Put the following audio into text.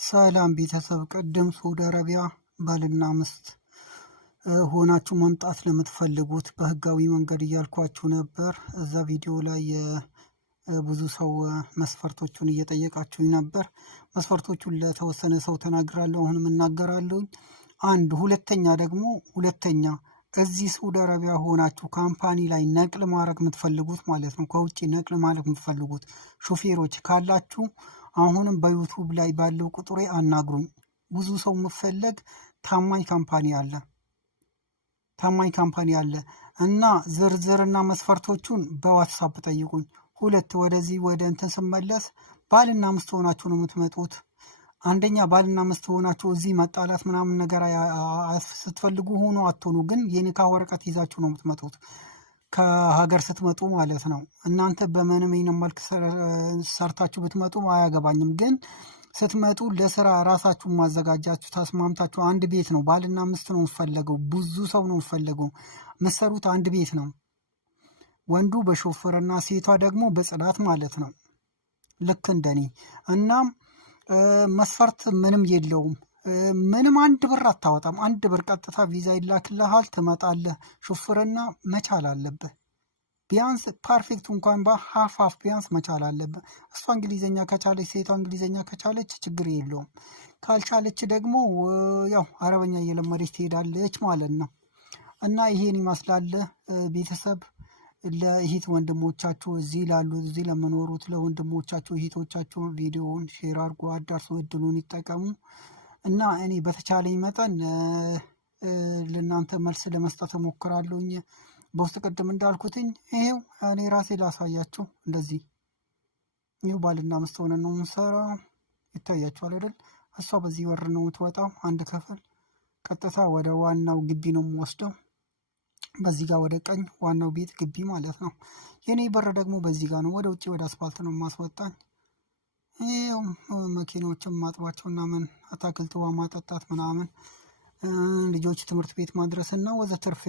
ሰላም ቤተሰብ፣ ቅድም ሳውዲ አረቢያ ባልና ሚስት ሆናችሁ መምጣት ለምትፈልጉት በህጋዊ መንገድ እያልኳችሁ ነበር። እዛ ቪዲዮ ላይ ብዙ ሰው መስፈርቶቹን እየጠየቃችሁኝ ነበር። መስፈርቶቹን ለተወሰነ ሰው ተናግራለሁ፣ አሁንም እናገራለሁ። ሁለተኛ እዚህ ሳውዲ አረቢያ ሆናችሁ ካምፓኒ ላይ ነቅል ማድረግ የምትፈልጉት ማለት ነው፣ ከውጭ ነቅል ማድረግ የምትፈልጉት ሾፌሮች ካላችሁ አሁንም በዩቱብ ላይ ባለው ቁጥሬ አናግሩኝ። ብዙ ሰው የምፈለግ ታማኝ ካምፓኒ አለ እና ዝርዝርና መስፈርቶቹን በዋትሳፕ ጠይቁኝ። ወደዚህ ወደ እንትን ስመለስ ባልና ሚስት ሆናችሁ ነው የምትመጡት። አንደኛ ባልና ሚስት ሆናችሁ እዚህ መጣላት ምናምን ነገር ስትፈልጉ ሆኖ አትሆኑ፣ ግን የኒካ ወረቀት ይዛችሁ ነው የምትመጡት ከሀገር ስትመጡ ማለት ነው። እናንተ በምንም መልክ ሰርታችሁ ብትመጡ አያገባኝም፣ ግን ስትመጡ ለስራ ራሳችሁን ማዘጋጃችሁ ተስማምታችሁ አንድ ቤት ነው፣ ባልና ሚስት ነው የምፈለገው። ብዙ ሰው ነው የምፈለገው። የምትሰሩት አንድ ቤት ነው፣ ወንዱ በሾፌርና ሴቷ ደግሞ በጽዳት ማለት ነው፣ ልክ እንደኔ። እናም መስፈርት ምንም የለውም። ምንም አንድ ብር አታወጣም። አንድ ብር ቀጥታ ቪዛ ይላክልሃል፣ ትመጣለህ። ሹፍርና መቻል አለብህ። ቢያንስ ፐርፌክት እንኳን በሀፍ ቢያንስ መቻል አለብህ። እሷ እንግሊዝኛ ከቻለች፣ ሴቷ እንግሊዝኛ ከቻለች ችግር የለውም። ካልቻለች ደግሞ ያው አረበኛ እየለመደች ትሄዳለች ማለት ነው። እና ይሄን ይመስላል ቤተሰብ። ለእህት ወንድሞቻችሁ እዚህ ላሉት እዚህ ለመኖሩት ለወንድሞቻችሁ እህቶቻችሁ ቪዲዮውን ሼር አድርጎ አዳርሶ እድሉን ይጠቀሙ። እና እኔ በተቻለኝ መጠን ለእናንተ መልስ ለመስጠት እሞክራለሁኝ። በውስጥ ቅድም እንዳልኩትኝ ይሄው እኔ ራሴ ላሳያችሁ። እንደዚህ ይሄው ባልና ሚስት ሆነን ነው የምንሰራው። ይታያችኋል አይደል? እሷ በዚህ በር ነው የምትወጣው። አንድ ክፍል ቀጥታ ወደ ዋናው ግቢ ነው የምወስደው። በዚህ ጋር ወደ ቀኝ ዋናው ቤት ግቢ ማለት ነው። የኔ በር ደግሞ በዚህ ጋር ነው፣ ወደ ውጭ ወደ አስፋልት ነው የማስወጣኝ። ይሄው መኪናዎችን ማጥባቸውና ምን አታክልት ውሃ ማጠጣት ምናምን፣ ልጆች ትምህርት ቤት ማድረስና ወዘተርፌ